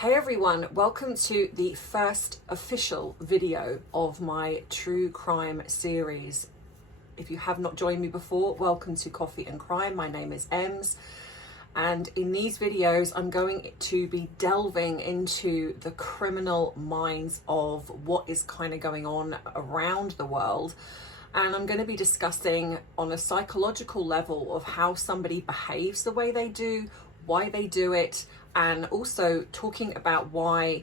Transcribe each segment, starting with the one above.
Hey everyone, welcome to the first official video of my true crime series. If you have not joined me before, welcome to Coffee and Crime. My name is Ems, and in these videos I'm going to be delving into the criminal minds of what is kind of going on around the world, and I'm going to be discussing on a psychological level of how somebody behaves the way they do, why they do it, and also talking about why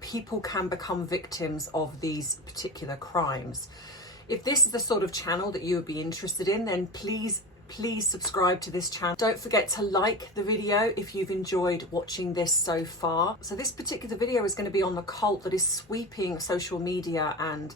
people can become victims of these particular crimes. If this is the sort of channel that you would be interested in, then please subscribe to this channel. Don't forget to like the video if you've enjoyed watching this so far. So this particular video is going to be on the cult that is sweeping social media and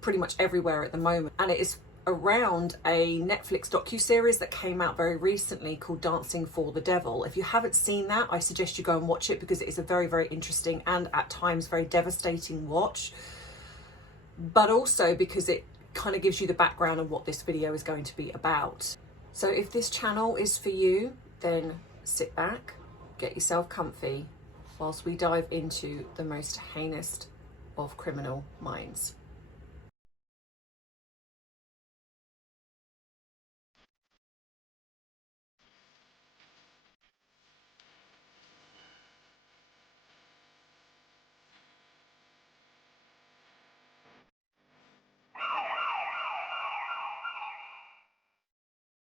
pretty much everywhere at the moment, and it is around a Netflix docuseries that came out very recently called Dancing for the Devil. If you haven't seen that, I suggest you go and watch it because it is a very, very interesting and at times very devastating watch, but also because it kind of gives you the background of what this video is going to be about. So if this channel is for you, then sit back, get yourself comfy whilst we dive into the most heinous of criminal minds.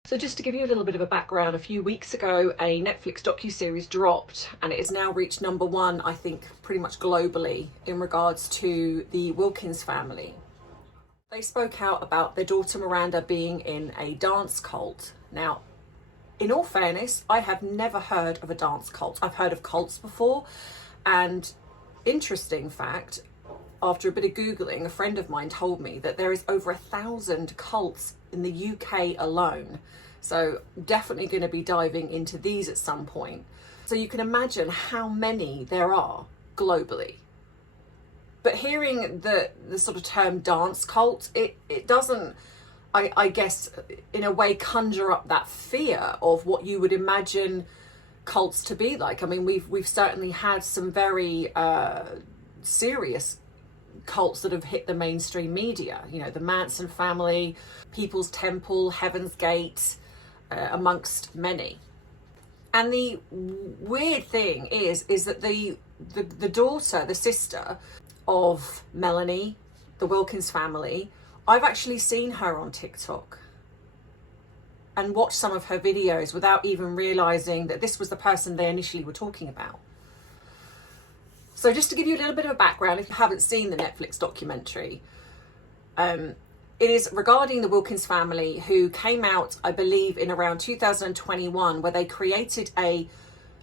So just to give you a little bit of a background, a few weeks ago, a Netflix docuseries dropped, and it has now reached #1, I think, pretty much globally in regards to the Wilkins family. They spoke out about their daughter Miranda being in a dance cult. Now, in all fairness, I have never heard of a dance cult. I've heard of cults before, and interesting fact, after a bit of Googling, a friend of mine told me that there is over 1,000 cults in the UK alone. So definitely going to be diving into these at some point. So you can imagine how many there are globally. But hearing the sort of term dance cult, it doesn't, I guess, in a way conjure up that fear of what you would imagine cults to be like. I mean, we've certainly had some very serious cults that have hit the mainstream media, you know, the Manson family, People's Temple, Heaven's Gate, amongst many. And the weird thing is that the daughter, the sister of Melanie, the Wilkins family, I've actually seen her on TikTok and watched some of her videos without even realizing that this was the person they initially were talking about. So just to give you a little bit of a background, if you haven't seen the Netflix documentary, it is regarding the Wilkins family, who came out, I believe, in around 2021, where they created a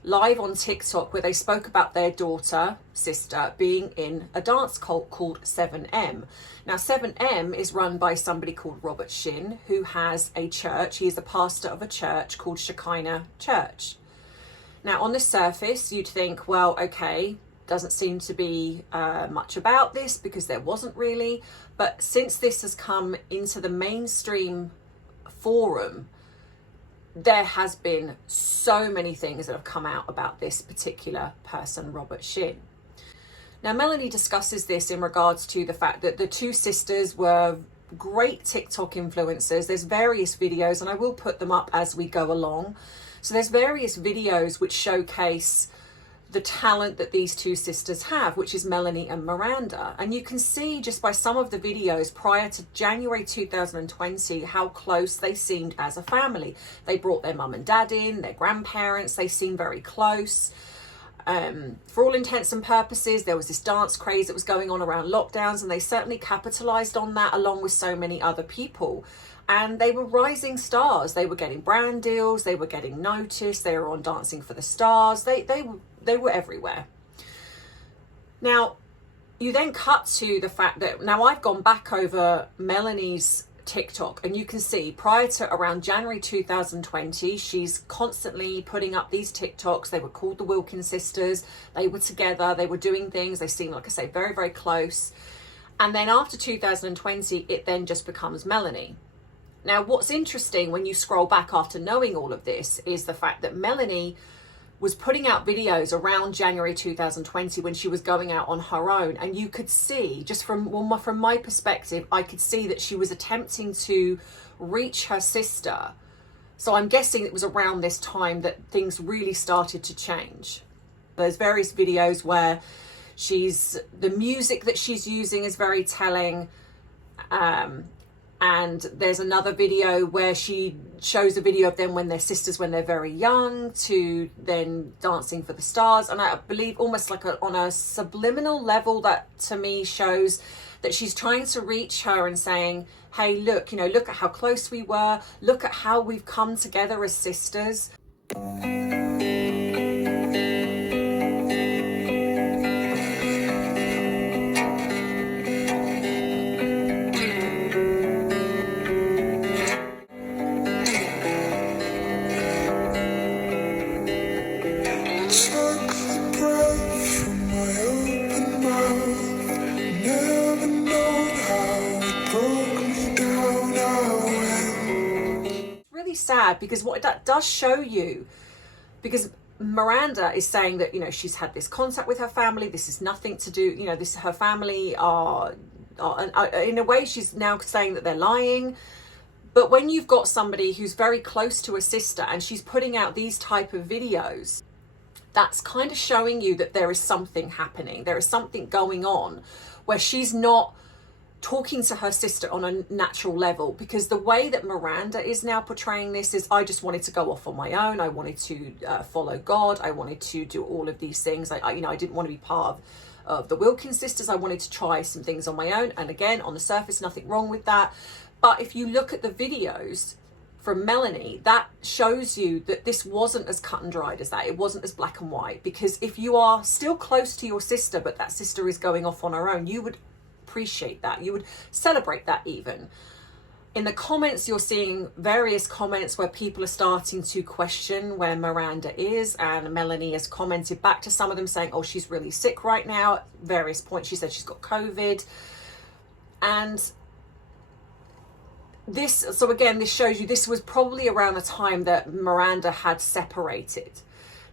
live on TikTok where they spoke about their daughter, sister, being in a dance cult called 7M. Now, 7M is run by somebody called Robert Shin, who has a church. He is the pastor of a church called Shekinah Church. Now, on the surface, you'd think, well, okay, doesn't seem to be much about this because there wasn't really. But since this has come into the mainstream forum, there has been so many things that have come out about this particular person, Robert Shin. Now, Melanie discusses this in regards to the fact that the two sisters were great TikTok influencers. There's various videos, and I will put them up as we go along. So there's various videos which showcase the talent that these two sisters have, which is Melanie and Miranda. And you can see just by some of the videos prior to January 2020 how close they seemed as a family. They brought their mum and dad in, their grandparents, they seemed very close. For all intents and purposes, there was this dance craze that was going on around lockdowns, and they certainly capitalized on that along with so many other people. And they were rising stars. They were getting brand deals, they were getting noticed, they were on Dancing for the Stars, they were everywhere. Now, you then cut to the fact that, now I've gone back over Melanie's TikTok, and you can see prior to around January 2020, she's constantly putting up these TikToks. They were called the Wilkins sisters. They were together, they were doing things, they seemed, like I say, very, very close. And then after 2020, it then just becomes Melanie. Now, what's interesting when you scroll back after knowing all of this is the fact that Melanie was putting out videos around January 2020 when she was going out on her own, and you could see, just from my perspective, I could see that she was attempting to reach her sister. So I'm guessing it was around this time that things really started to change. There's various videos where the music that she's using is very telling, and there's another video where she shows a video of them when they're sisters when they're very young, to then Dancing for the Stars. And I believe almost like on a subliminal level, that to me shows that she's trying to reach her and saying, hey, look, look at how close we were. Look at how we've come together as sisters. Sad, because what that does show you, because Miranda is saying that she's had this contact with her family, this is nothing to do, this her family are in a way, she's now saying that they're lying. But when you've got somebody who's very close to a sister and she's putting out these type of videos, that's kind of showing you that there is something happening, there is something going on where she's not talking to her sister on a natural level. Because the way that Miranda is now portraying this is, I just wanted to go off on my own, I wanted to follow God, I wanted to do all of these things, I didn't want to be part of the Wilkins sisters, I wanted to try some things on my own. And again, on the surface, nothing wrong with that, but if you look at the videos from Melanie, that shows you that this wasn't as cut and dried as that. It wasn't as black and white. Because if you are still close to your sister, but that sister is going off on her own, you would appreciate that, you would celebrate that. Even in the comments, you're seeing various comments where people are starting to question where Miranda is, and Melanie has commented back to some of them saying, oh, she's really sick right now. At various points she said she's got COVID. And this shows you this was probably around the time that Miranda had separated.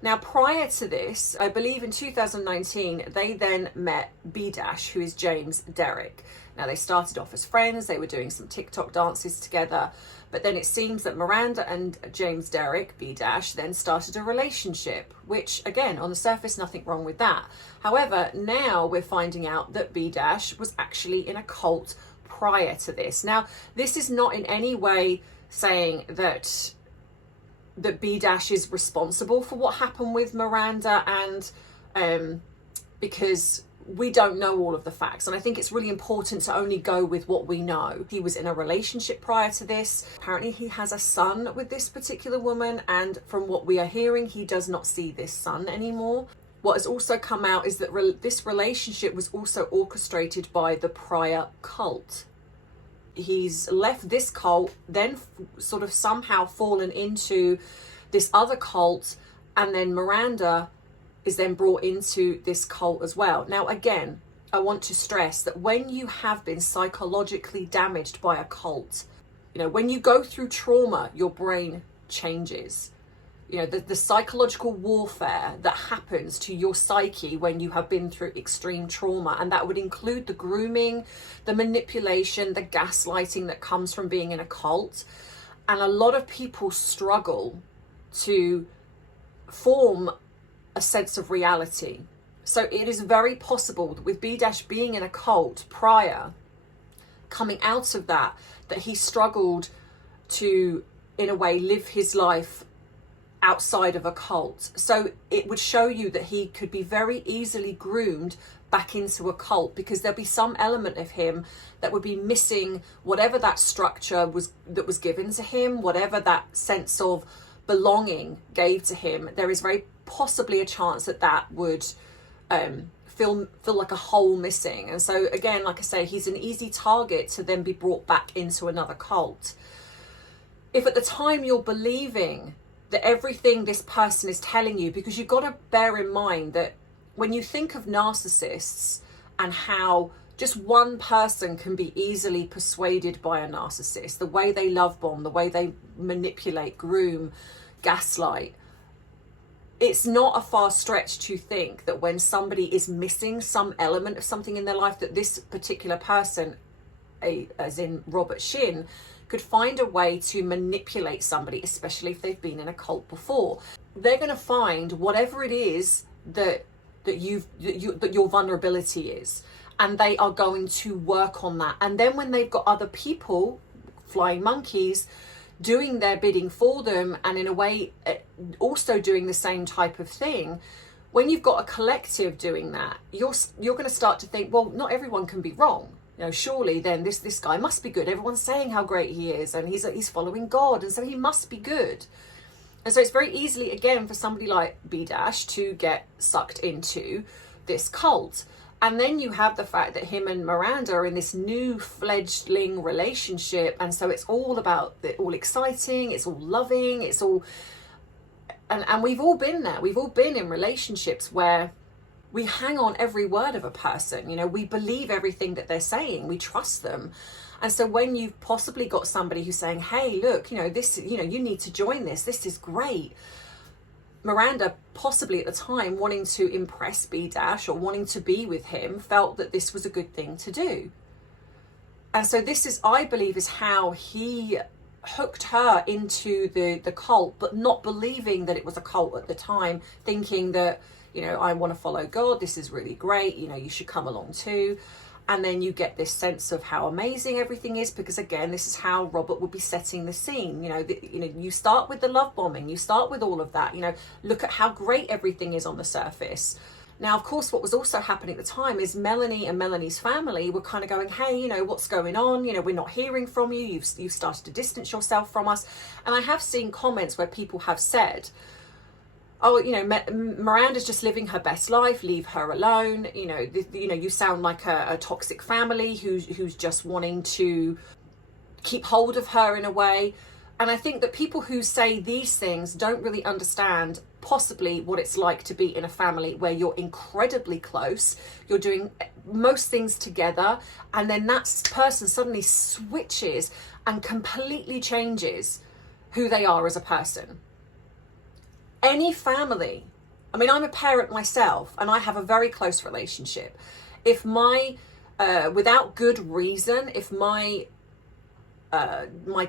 Now, prior to this, I believe in 2019, they then met B Dash, who is James Derrick. Now, they started off as friends. They were doing some TikTok dances together. But then it seems that Miranda and James Derrick, B Dash, then started a relationship, which, again, on the surface, nothing wrong with that. However, now we're finding out that B Dash was actually in a cult prior to this. Now, this is not in any way saying that B Dash is responsible for what happened with Miranda, and because we don't know all of the facts, and I think it's really important to only go with what we know. He was in a relationship prior to this. Apparently he has a son with this particular woman, and from what we are hearing, he does not see this son anymore. What has also come out is that this relationship was also orchestrated by the prior cult. He's left this cult, then sort of somehow fallen into this other cult, and then Miranda is then brought into this cult as well. Now, again, I want to stress that when you have been psychologically damaged by a cult, when you go through trauma, your brain changes. The psychological warfare that happens to your psyche when you have been through extreme trauma, and that would include the grooming, the manipulation, the gaslighting that comes from being in a cult. And a lot of people struggle to form a sense of reality. So it is very possible that with B Dash being in a cult prior, coming out of that he struggled to, in a way, live his life outside of a cult. So it would show you that he could be very easily groomed back into a cult, because there'll be some element of him that would be missing whatever that structure was that was given to him, whatever that sense of belonging gave to him. There is very possibly a chance that would feel like a hole missing. And so again, like I say, he's an easy target to then be brought back into another cult. If at the time you're believing that everything this person is telling you, because you've got to bear in mind that when you think of narcissists and how just one person can be easily persuaded by a narcissist, the way they love bomb, the way they manipulate, groom, gaslight, it's not a far stretch to think that when somebody is missing some element of something in their life, that this particular person, as in Robert Shin, could find a way to manipulate somebody, especially if they've been in a cult before. They're going to find whatever it is that your vulnerability is, and they are going to work on that. And then when they've got other people, flying monkeys, doing their bidding for them, and in a way also doing the same type of thing, when you've got a collective doing that, you're going to start to think, well, not everyone can be wrong. You know, surely then this guy must be good. Everyone's saying how great he is, and he's following God, and so he must be good. And so it's very easily, again, for somebody like B Dash to get sucked into this cult. And then you have the fact that him and Miranda are in this new fledgling relationship. And so it's all about, all exciting, it's all loving, it's all, and we've all been there. We've all been in relationships where we hang on every word of a person. You know, we believe everything that they're saying. We trust them. And so when you've possibly got somebody who's saying, hey, look, you know, this, you know, you need to join this. This is great. Miranda, possibly at the time wanting to impress B Dash or wanting to be with him, felt that this was a good thing to do. And so this is, I believe, is how he hooked her into the cult, but not believing that it was a cult at the time, thinking that, you know, I want to follow God. This is really great. You know, you should come along too. And then you get this sense of how amazing everything is, because again, this is how Robert would be setting the scene. You know, you start with the love bombing, you start with all of that. You know, look at how great everything is on the surface. Now, of course, what was also happening at the time is Melanie and Melanie's family were kind of going, hey, you know, what's going on? You know, we're not hearing from you. You've started to distance yourself from us. And I have seen comments where people have said, oh, you know, Miranda's just living her best life. Leave her alone. You know, you sound like a toxic family who's just wanting to keep hold of her in a way. And I think that people who say these things don't really understand possibly what it's like to be in a family where you're incredibly close. You're doing most things together, and then that person suddenly switches and completely changes who they are as a person. Any family, I mean, I'm a parent myself, and I have a very close relationship. If without good reason, if my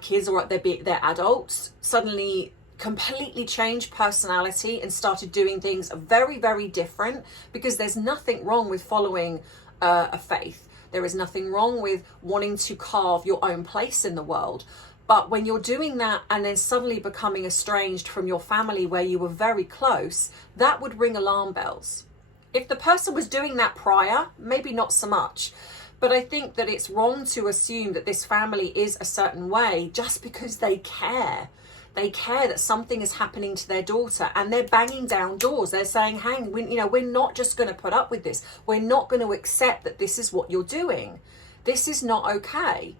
kids, or they're adults, suddenly completely changed personality and started doing things very, very different, because there's nothing wrong with following a faith. There is nothing wrong with wanting to carve your own place in the world. But when you're doing that and then suddenly becoming estranged from your family where you were very close, that would ring alarm bells. If the person was doing that prior, maybe not so much. But I think that it's wrong to assume that this family is a certain way just because they care. They care that something is happening to their daughter, and they're banging down doors. They're saying, hey, we're not just going to put up with this. We're not going to accept that this is what you're doing. This is not okay.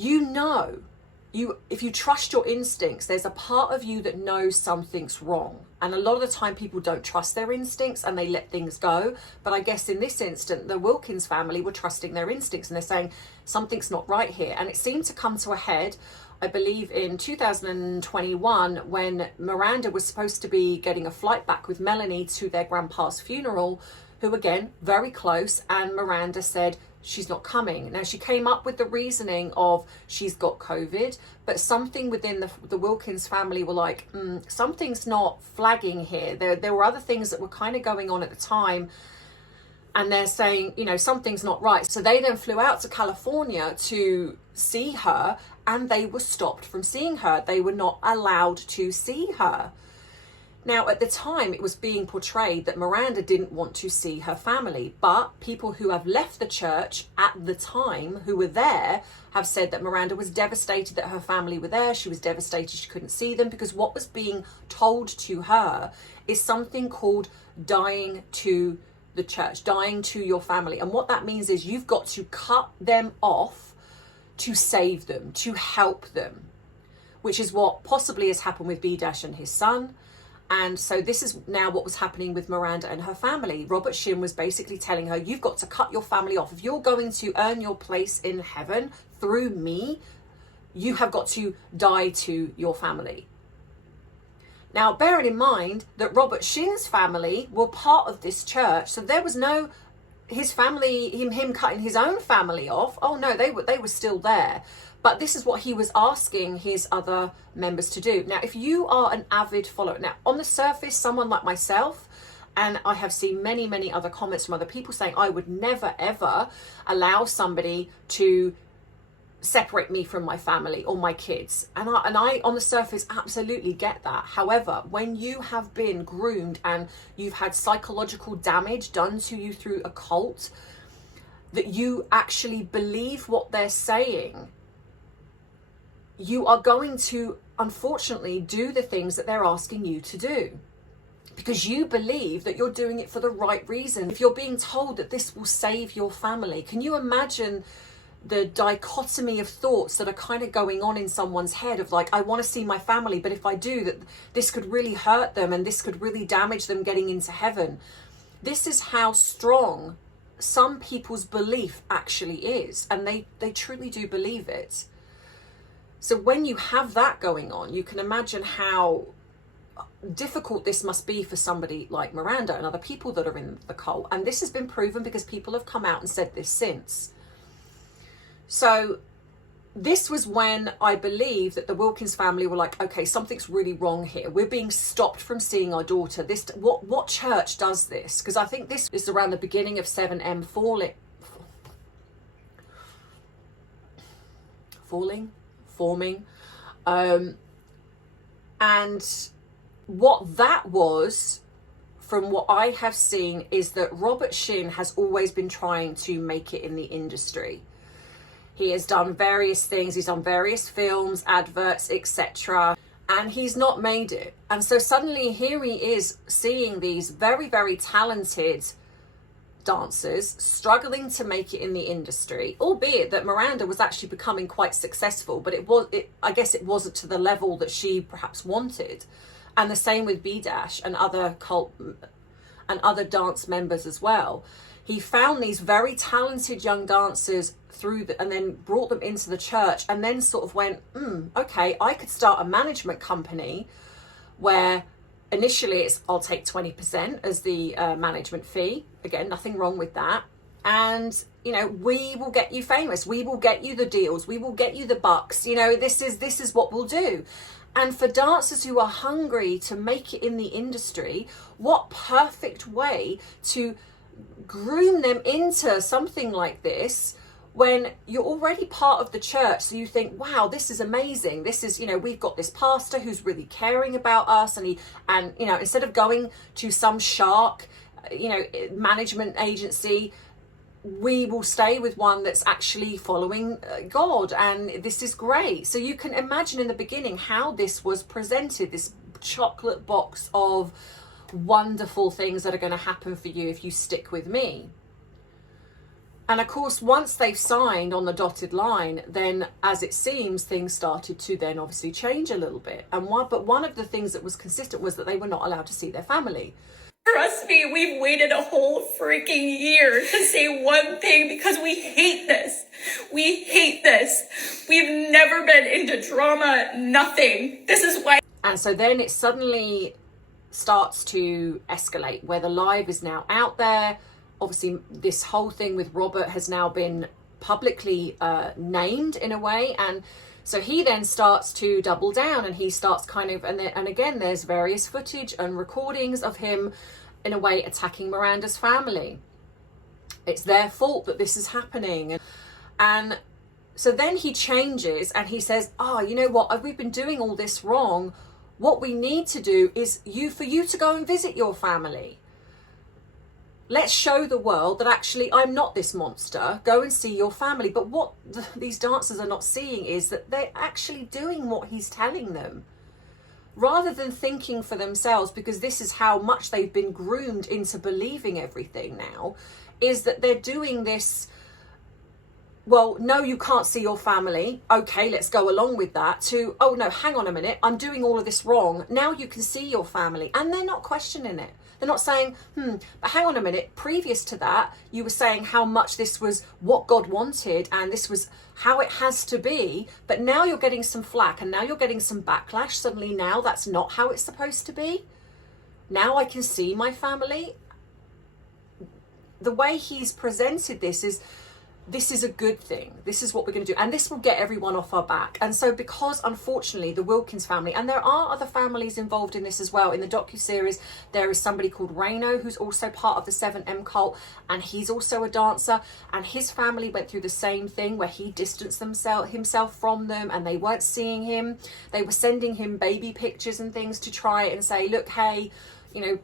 You know, if you trust your instincts, there's a part of you that knows something's wrong. And a lot of the time people don't trust their instincts and they let things go. But I guess in this instant, the Wilkins family were trusting their instincts, and they're saying something's not right here. And it seemed to come to a head, I believe, in 2021, when Miranda was supposed to be getting a flight back with Melanie to their grandpa's funeral, who again, very close, and Miranda said, she's not coming. Now, she came up with the reasoning of she's got COVID, but something within the Wilkins family were like, something's not flagging here. There were other things that were kind of going on at the time, and they're saying, you know, something's not right. So they then flew out to California to see her, and they were stopped from seeing her. They were not allowed to see her. Now, at the time, it was being portrayed that Miranda didn't want to see her family, but people who have left the church at the time, who were there, have said that Miranda was devastated that her family were there. She was devastated she couldn't see them, because what was being told to her is something called dying to the church, dying to your family. And what that means is you've got to cut them off to save them, to help them, which is what possibly has happened with B-Dash and his son. And so this is now what was happening with Miranda and her family. Robert Shin was basically telling her, you've got to cut your family off. If you're going to earn your place in heaven through me, you have got to die to your family. Now, bearing in mind that Robert Shin's family were part of this church, so there was no his family, him cutting his own family off. Oh no, they were still there. But this is what he was asking his other members to do. Now, if you are an avid follower, now on the surface, someone like myself, and I have seen many, many other comments from other people saying I would never ever allow somebody to separate me from my family or my kids, and I on the surface absolutely get that. However, when you have been groomed and you've had psychological damage done to you through a cult, that you actually believe what they're saying, you are going to unfortunately do the things that they're asking you to do, because you believe that you're doing it for the right reason. If you're being told that this will save your family, can you imagine the dichotomy of thoughts that are kind of going on in someone's head of like, I want to see my family, but if I do, that this could really hurt them and this could really damage them getting into heaven. This is how strong some people's belief actually is, and they truly do believe it. So when you have that going on, you can imagine how difficult this must be for somebody like Miranda and other people that are in the cult. And this has been proven because people have come out and said this since. So this was when I believe that the Wilkins family were like, okay, something's really wrong here. We're being stopped from seeing our daughter. What church does this? Because I think this is around the beginning of 7M forming. And what that was, from what I have seen, is that Robert Shin has always been trying to make it in the industry. He has done various things. He's done various films, adverts, etc. And he's not made it. And so suddenly here he is seeing these very, very talented dancers struggling to make it in the industry, albeit that Miranda was actually becoming quite successful, but I guess it wasn't to the level that she perhaps wanted. And the same with B-Dash and other cult and other dance members as well. He found these very talented young dancers and then brought them into the church, and then sort of went, okay, I could start a management company where initially I'll take 20% as the management fee. Again, nothing wrong with that. And, we will get you famous. We will get you the deals. We will get you the bucks. This is what we'll do. And for dancers who are hungry to make it in the industry, what perfect way to groom them into something like this when you're already part of the church. So you think, wow, this is amazing. This is, we've got this pastor who's really caring about us, and instead of going to some shark, management agency, we will stay with one that's actually following God, and this is great. So you can imagine in the beginning how this was presented, this chocolate box of wonderful things that are going to happen for you if you stick with me. And of course, once they've signed on the dotted line, then as it seems, things started to then obviously change a little bit. But one of the things that was consistent was that they were not allowed to see their family. Trust me, we've waited a whole freaking year to say one thing because we hate this. We hate this. We've never been into drama, nothing. This is why. And so then it suddenly starts to escalate, where the live is now out there. Obviously, this whole thing with Robert has now been publicly named in a way. And so he then starts to double down, and he starts and again, there's various footage and recordings of him in a way attacking Miranda's family. It's their fault that this is happening. And so then he changes and he says, you know what, we've been doing all this wrong. What we need to do is for you to go and visit your family. Let's show the world that actually I'm not this monster. Go and see your family. But what these dancers are not seeing is that they're actually doing what he's telling them, rather than thinking for themselves, because this is how much they've been groomed into believing everything now, is that they're doing this well, no, you can't see your family. Okay, let's go along with that, to, oh no, hang on a minute, I'm doing all of this wrong. Now you can see your family. And they're not questioning it. They're not saying, but hang on a minute, previous to that, you were saying how much this was what God wanted and this was how it has to be. But now you're getting some flack and now you're getting some backlash. Suddenly now that's not how it's supposed to be. Now I can see my family. The way he's presented this is a good thing. This is what we're going to do. And this will get everyone off our back. And so because, unfortunately, the Wilkins family, and there are other families involved in this as well. In the docuseries, there is somebody called Reno, who's also part of the 7M cult. And he's also a dancer. And his family went through the same thing where he distanced himself from them and they weren't seeing him. They were sending him baby pictures and things to try and say, look, hey, you know,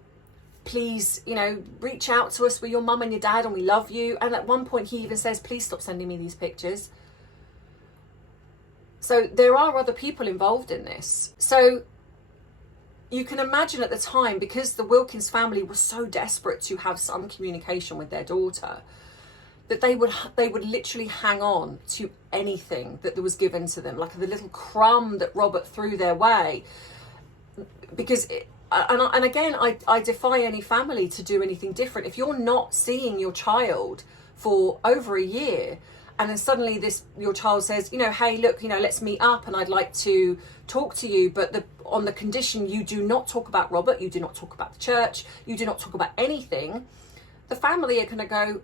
please, you know, reach out to us. We're your mum and your dad and we love you. And at one point he even says, please stop sending me these pictures. So there are other people involved in this. So you can imagine at the time, because the Wilkins family was so desperate to have some communication with their daughter, that they would literally hang on to anything that was given to them, like the little crumb that Robert threw their way. Because and again, I defy any family to do anything different. If you're not seeing your child for over a year, and then suddenly your child says, you know, hey, look, you know, let's meet up and I'd like to talk to you, but on the condition you do not talk about Robert, you do not talk about the church, you do not talk about anything, the family are going to go,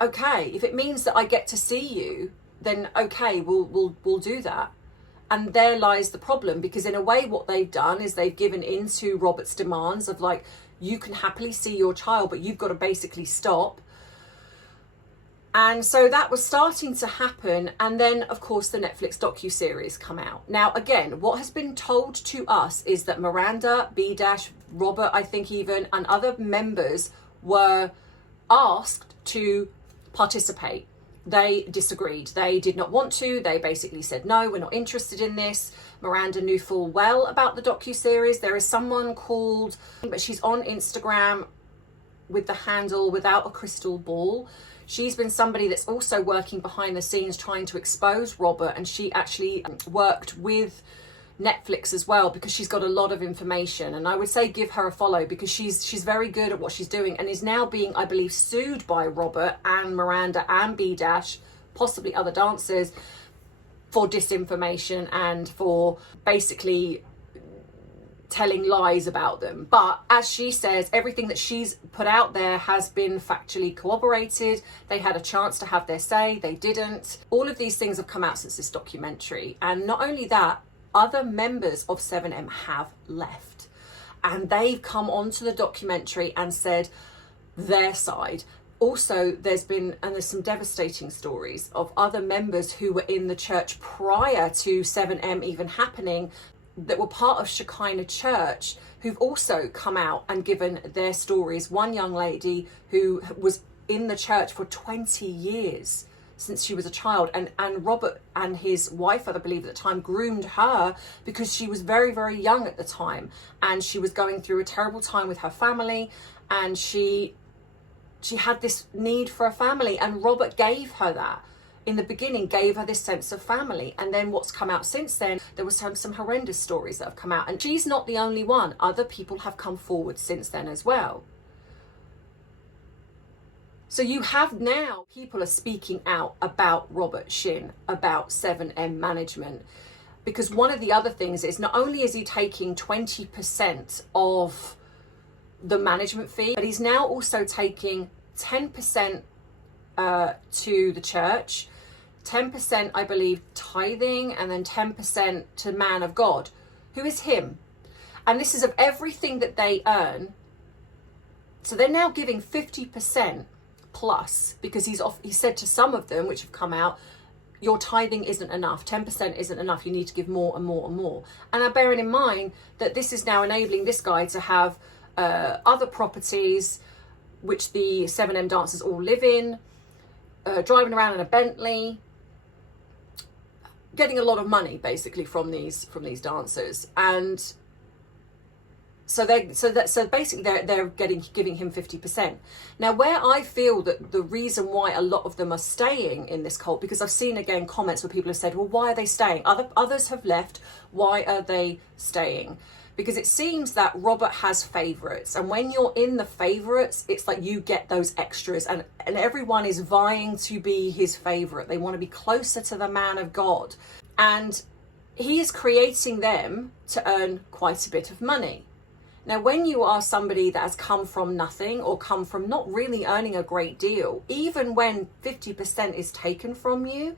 okay, if it means that I get to see you, then okay, we'll do that. And there lies the problem, because in a way what they've done is they've given into Robert's demands of like, you can happily see your child, but you've got to basically stop. And so that was starting to happen. And then, of course, the Netflix docuseries come out. Now, again, what has been told to us is that Miranda, B-, Robert, I think even, and other members were asked to participate. They disagreed. They did not want to. They basically said, no, we're not interested in this. Miranda knew full well about the docuseries. There is someone called, but she's on Instagram with the handle Without a Crystal Ball. She's been somebody that's also working behind the scenes trying to expose Robert, and she actually worked with Netflix as well, because she's got a lot of information. And I would say give her a follow, because she's very good at what she's doing, and is now being, I believe, sued by Robert and Miranda and B-, possibly other dancers, for disinformation and for basically telling lies about them. But as she says, everything that she's put out there has been factually corroborated. They had a chance to have their say, they didn't. All of these things have come out since this documentary. And not only that, other members of 7M have left, and they've come onto the documentary and said their side. Also, there's some devastating stories of other members who were in the church prior to 7M even happening, that were part of Shekinah Church, who've also come out and given their stories. One young lady who was in the church for 20 years, since she was a child, and Robert and his wife, I believe at the time, groomed her because she was very, very young at the time, and she was going through a terrible time with her family, and she had this need for a family, and Robert gave her that. In the beginning, gave her this sense of family. And then what's come out since then, there was some horrendous stories that have come out, and she's not the only one. Other people have come forward since then as well. So you have now, people are speaking out about Robert Shin, about 7M management, because one of the other things is, not only is he taking 20% of the management fee, but he's now also taking 10% to the church, 10%, I believe, tithing, and then 10% to man of God, who is him. And this is of everything that they earn. So they're now giving 50% plus, because he said to some of them, which have come out, your tithing isn't enough, 10% isn't enough, you need to give more and more and more. And I'm bearing in mind that this is now enabling this guy to have other properties, which the 7M dancers all live in, driving around in a Bentley, getting a lot of money basically from these dancers. And So basically they're giving him 50%. Now, where I feel that the reason why a lot of them are staying in this cult, because I've seen again comments where people have said, well, why are they staying? Others have left. Why are they staying? Because it seems that Robert has favourites, and when you're in the favourites, it's like you get those extras, and everyone is vying to be his favourite. They want to be closer to the man of God, and he is creating them to earn quite a bit of money. Now, when you are somebody that has come from nothing or come from not really earning a great deal, even when 50% is taken from you,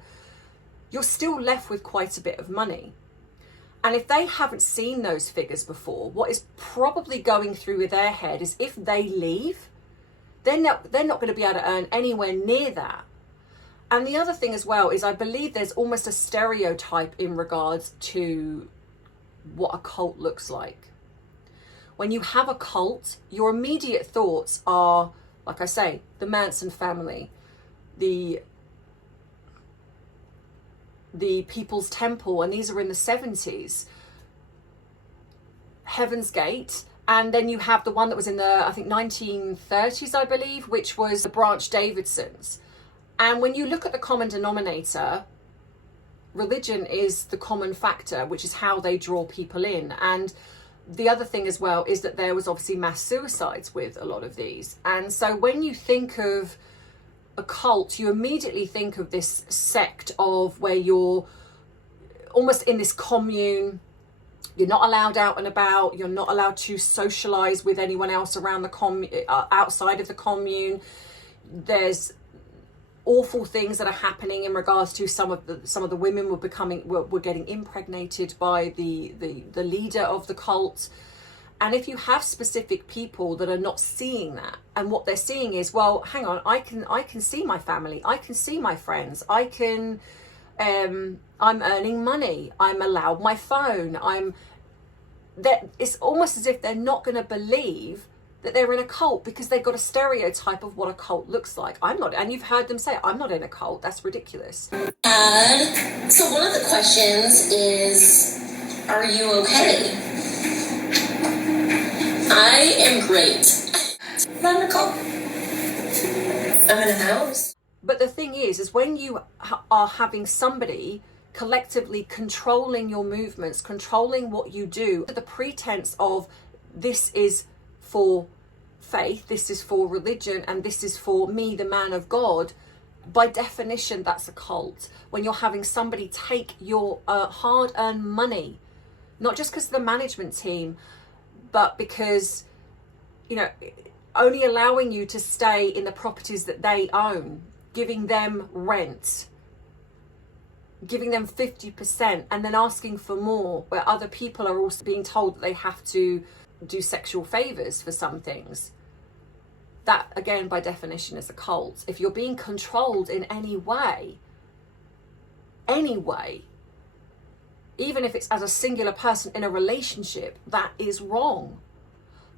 you're still left with quite a bit of money. And if they haven't seen those figures before, what is probably going through their head is if they leave, they're not going to be able to earn anywhere near that. And the other thing as well is I believe there's almost a stereotype in regards to what a cult looks like. When you have a cult, your immediate thoughts are, like I say, the Manson family, the People's Temple, and these are in the 70s, Heaven's Gate, and then you have the one that was in the, I think, 1930s, I believe, which was the Branch Davidsons. And when you look at the common denominator, religion is the common factor, which is how they draw people in. And the other thing as well is that there was obviously mass suicides with a lot of these. And so when you think of a cult, you immediately think of this sect of where you're almost in this commune. You're not allowed out and about. You're not allowed to socialize with anyone else around the outside of the commune. There's awful things that are happening in regards to some of the women were getting impregnated by the leader of the cult. And if you have specific people that are not seeing that, and what they're seeing is, well, hang on, I can see my family, I can see my friends, I'm earning money, I'm allowed my phone, it's almost as if they're not going to believe that they're in a cult because they've got a stereotype of what a cult looks like. I'm not, and you've heard them say, I'm not in a cult. That's ridiculous. So one of the questions is, are you okay? I am great. I'm not in a cult. I'm in a house. But the thing is when you are having somebody collectively controlling your movements, controlling what you do, the pretense of this is for faith, this is for religion, and this is for me, the man of God, by definition, that's a cult. When you're having somebody take your hard-earned money, not just because of the management team, but because, only allowing you to stay in the properties that they own, giving them rent, giving them 50%, and then asking for more, where other people are also being told that they have to do sexual favors for some things. That, again, by definition, is a cult. If you're being controlled in any way, even if it's as a singular person in a relationship, that is wrong.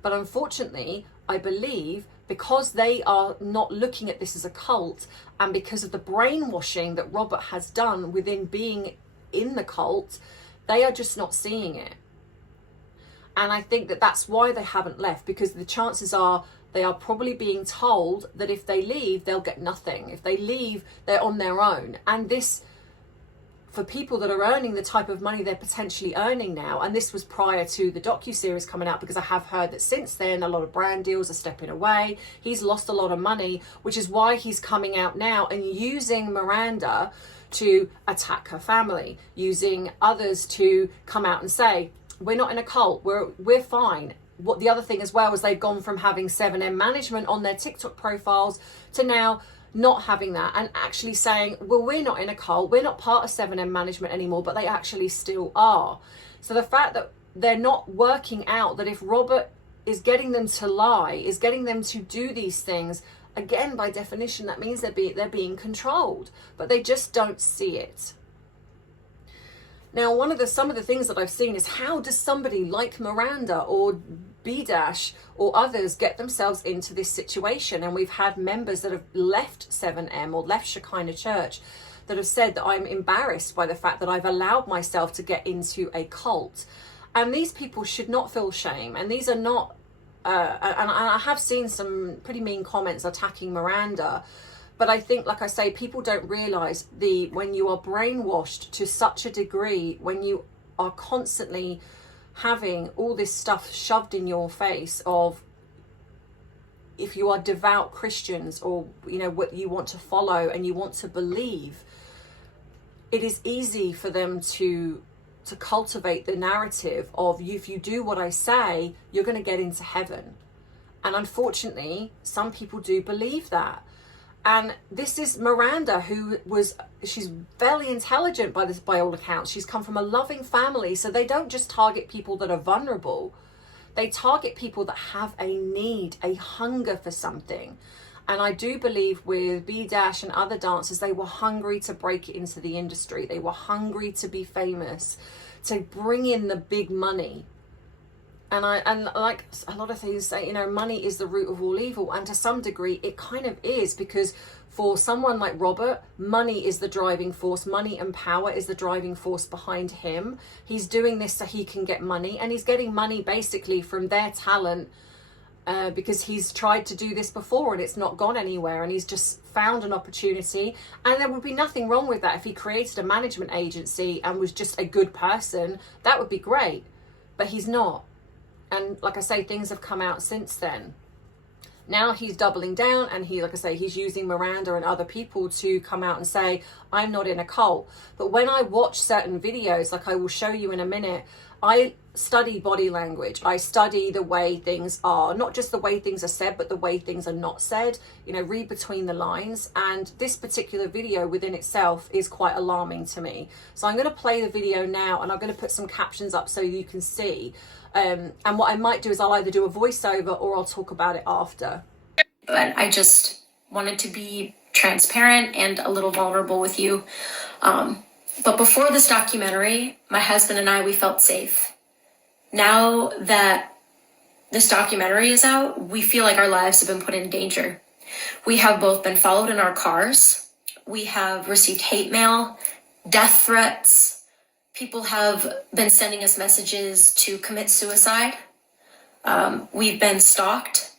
But unfortunately, I believe because they are not looking at this as a cult, and because of the brainwashing that Robert has done within being in the cult, they are just not seeing it. And I think that that's why they haven't left, because the chances are they are probably being told that if they leave, they'll get nothing. If they leave, they're on their own. And this, for people that are earning the type of money they're potentially earning now, and this was prior to the docuseries coming out, because I have heard that since then a lot of brand deals are stepping away. He's lost a lot of money, which is why he's coming out now and using Miranda to attack her family, using others to come out and say, we're not in a cult, we're fine. What the other thing as well is they've gone from having 7M management on their TikTok profiles to now not having that, and actually saying, well, we're not in a cult, we're not part of 7M management anymore, but they actually still are. So the fact that they're not working out that if Robert is getting them to lie, is getting them to do these things, again, by definition, that means they're being controlled, but they just don't see it. Now, some of the things that I've seen is, how does somebody like Miranda or B-Dash or others get themselves into this situation? And we've had members that have left 7M or left Shekinah Church that have said that I'm embarrassed by the fact that I've allowed myself to get into a cult. And these people should not feel shame. And these are not, and I have seen some pretty mean comments attacking Miranda. But I think, like I say, people don't realise when you are brainwashed to such a degree, when you are constantly having all this stuff shoved in your face of, if you are devout Christians, or what you want to follow and you want to believe, it is easy for them to cultivate the narrative of, if you do what I say, you're going to get into heaven. And unfortunately, some people do believe that. And this is Miranda, she's fairly intelligent by all accounts. She's come from a loving family. So they don't just target people that are vulnerable. They target people that have a need, a hunger for something. And I do believe with B-Dash and other dancers, they were hungry to break into the industry. They were hungry to be famous, to bring in the big money. And like a lot of things say, money is the root of all evil. And to some degree, it kind of is, because for someone like Robert, money is the driving force. Money and power is the driving force behind him. He's doing this so he can get money, and he's getting money basically from their talent, because he's tried to do this before and it's not gone anywhere, and he's just found an opportunity. And there would be nothing wrong with that. If he created a management agency and was just a good person, that would be great. But he's not. And like I say, things have come out since then. Now he's doubling down, and he's using Miranda and other people to come out and say, I'm not in a cult. But when I watch certain videos, like I will show you in a minute, I study body language. I study the way things are, not just the way things are said, but the way things are not said, read between the lines. And this particular video within itself is quite alarming to me. So I'm going to play the video now, and I'm going to put some captions up so you can see. And what I might do is I'll either do a voiceover or I'll talk about it after. But I just wanted to be transparent and a little vulnerable with you. But before this documentary, my husband and I, we felt safe. Now that this documentary is out, we feel like our lives have been put in danger. We have both been followed in our cars. We have received hate mail, death threats. People have been sending us messages to commit suicide. We've been stalked.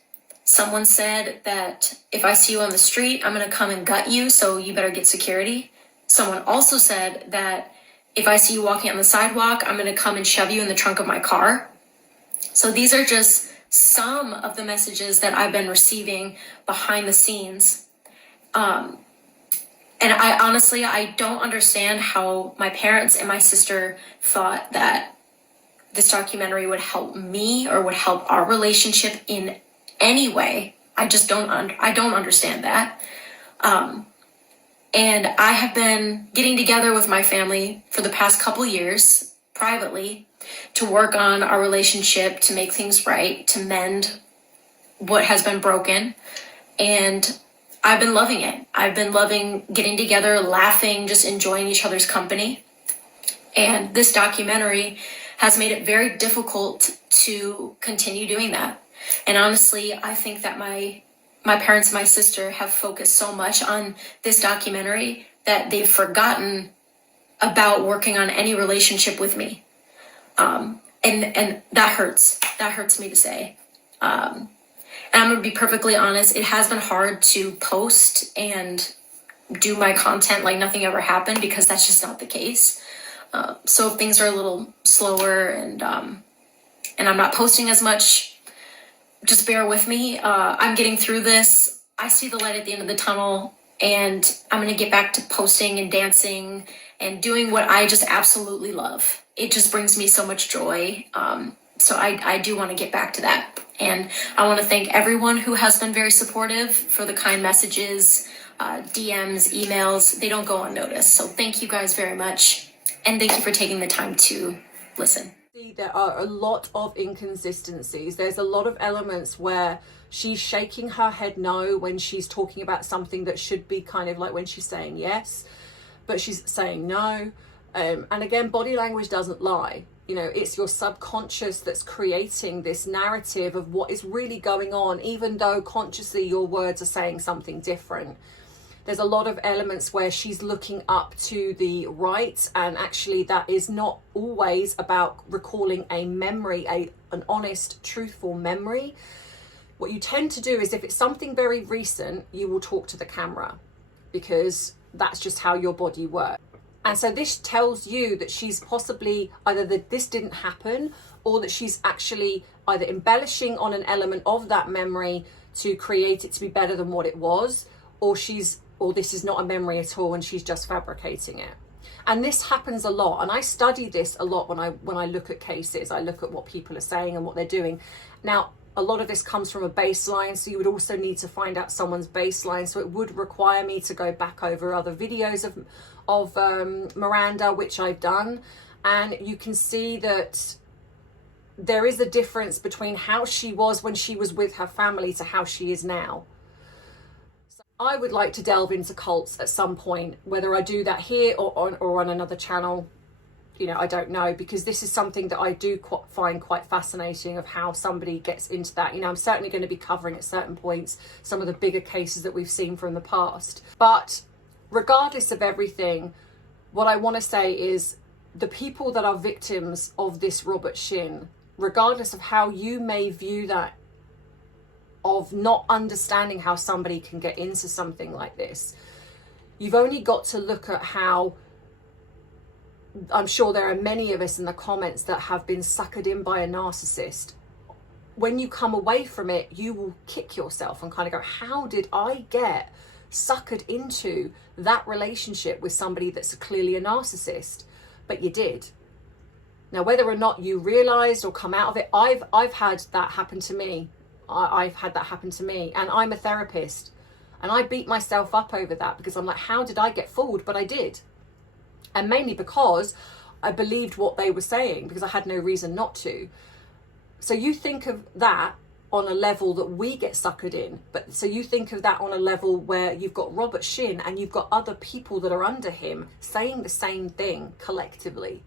Someone said that if I see you on the street, I'm going to come and gut you, so you better get security. Someone also said that if I see you walking on the sidewalk, I'm going to come and shove you in the trunk of my car. So these are just some of the messages that I've been receiving behind the scenes. And I don't understand how my parents and my sister thought that this documentary would help me or would help our relationship in any way. I don't understand that. And I have been getting together with my family for the past couple years privately to work on our relationship, to make things right, to mend what has been broken. And I've been loving it. I've been loving getting together, laughing, just enjoying each other's company. And this documentary has made it very difficult to continue doing that. And honestly, I think that my parents and my sister have focused so much on this documentary that they've forgotten about working on any relationship with me. And that hurts. That hurts me to say. And I'm going to be perfectly honest, it has been hard to post and do my content like nothing ever happened, because that's just not the case. So if things are a little slower and I'm not posting as much, just bear with me. I'm getting through this. I see the light at the end of the tunnel, and I'm going to get back to posting and dancing and doing what I just absolutely love. It just brings me so much joy. So I do want to get back to that. And I want to thank everyone who has been very supportive for the kind messages, DMs, emails. They don't go unnoticed. So thank you guys very much. And thank you for taking the time to listen. There are a lot of inconsistencies. There's a lot of elements where she's shaking her head no when she's talking about something that should be kind of like when she's saying yes, but she's saying no. And again, body language doesn't lie. It's your subconscious that's creating this narrative of what is really going on, even though consciously your words are saying something different. There's a lot of elements where she's looking up to the right, and actually that is not always about recalling a memory, an honest, truthful memory. What you tend to do is, if it's something very recent, you will talk to the camera, because that's just how your body works. And so this tells you that she's possibly either that this didn't happen, or that she's actually either embellishing on an element of that memory to create it to be better than what it was, or this is not a memory at all and she's just fabricating it. And this happens a lot, and I study this a lot when I look at cases. I look at what people are saying and what they're doing. Now, a lot of this comes from a baseline, so you would also need to find out someone's baseline. So it would require me to go back over other videos of Miranda, which I've done, and you can see that there is a difference between how she was when she was with her family to how she is now. So I would like to delve into cults at some point, whether I do that here or on another channel. You know, I don't know, because this is something that I do find quite fascinating, of how somebody gets into that. You know, I'm certainly going to be covering at certain points some of the bigger cases that we've seen from the past. But regardless of everything, what I want to say is the people that are victims of this Robert Shin, regardless of how you may view that, of not understanding how somebody can get into something like this, you've only got to look at how, I'm sure there are many of us in the comments that have been suckered in by a narcissist. When you come away from it, you will kick yourself and kind of go, how did I get suckered into that relationship with somebody that's clearly a narcissist? But you did. Now, whether or not you realized or come out of it, I've had that happen to me. I've had that happen to me, and I'm a therapist, and I beat myself up over that, because I'm like, how did I get fooled? But I did. And mainly because I believed what they were saying, because I had no reason not to. So you think of that on a level that we get suckered in. But so you think of that on a level where you've got Robert Shin and you've got other people that are under him saying the same thing collectively.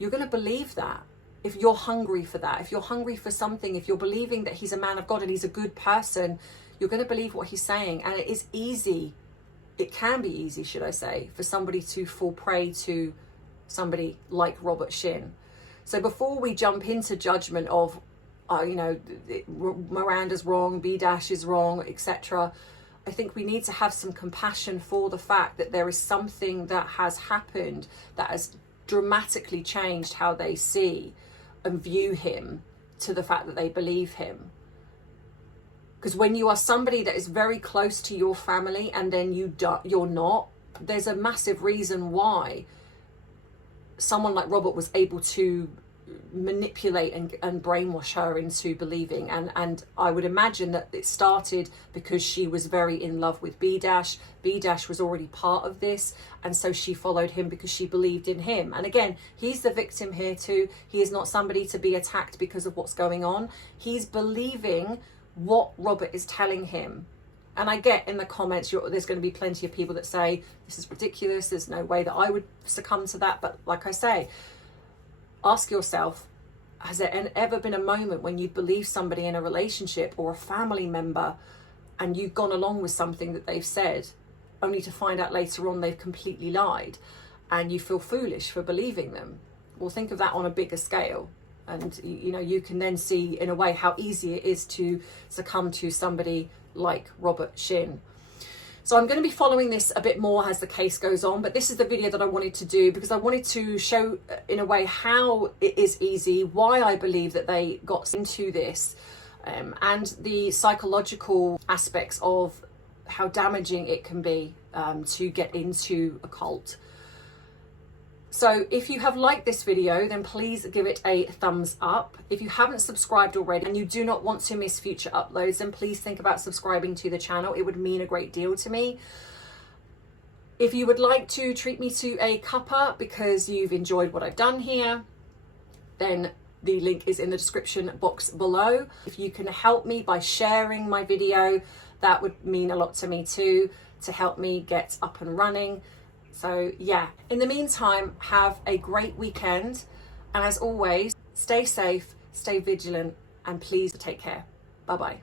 You're going to believe that if you're hungry for that. If you're hungry for something, if you're believing that he's a man of God and he's a good person, you're going to believe what he's saying. And it is easy. It can be easy, should I say, for somebody to fall prey to somebody like Robert Shin. So before we jump into judgment of, Miranda's wrong, B- is wrong, etc., I think we need to have some compassion for the fact that there is something that has happened that has dramatically changed how they see and view him, to the fact that they believe him. Because when you are somebody that is very close to your family and then you're not, there's a massive reason why someone like Robert was able to manipulate and brainwash her into believing. And I would imagine that it started because she was very in love with B-. B- was already part of this, and so she followed him because she believed in him. And again, he's the victim here too. He is not somebody to be attacked because of what's going on. He's believing what Robert is telling him. And I get in the comments, there's going to be plenty of people that say, this is ridiculous, there's no way that I would succumb to that. But like I say, ask yourself, has there ever been a moment when you've believed somebody in a relationship or a family member and you've gone along with something that they've said, only to find out later on they've completely lied, and you feel foolish for believing them? Well, think of that on a bigger scale. And you can then see in a way how easy it is to succumb to somebody like Robert Shin. So I'm going to be following this a bit more as the case goes on, but this is the video that I wanted to do because I wanted to show in a way how it is easy, why I believe that they got into this, and the psychological aspects of how damaging it can be to get into a cult. So if you have liked this video, then please give it a thumbs up. If you haven't subscribed already and you do not want to miss future uploads, then please think about subscribing to the channel. It would mean a great deal to me. If you would like to treat me to a cuppa because you've enjoyed what I've done here, then the link is in the description box below. If you can help me by sharing my video, that would mean a lot to me too, to help me get up and running. So yeah, in the meantime, have a great weekend. And as always, stay safe, stay vigilant, and please take care. Bye-bye.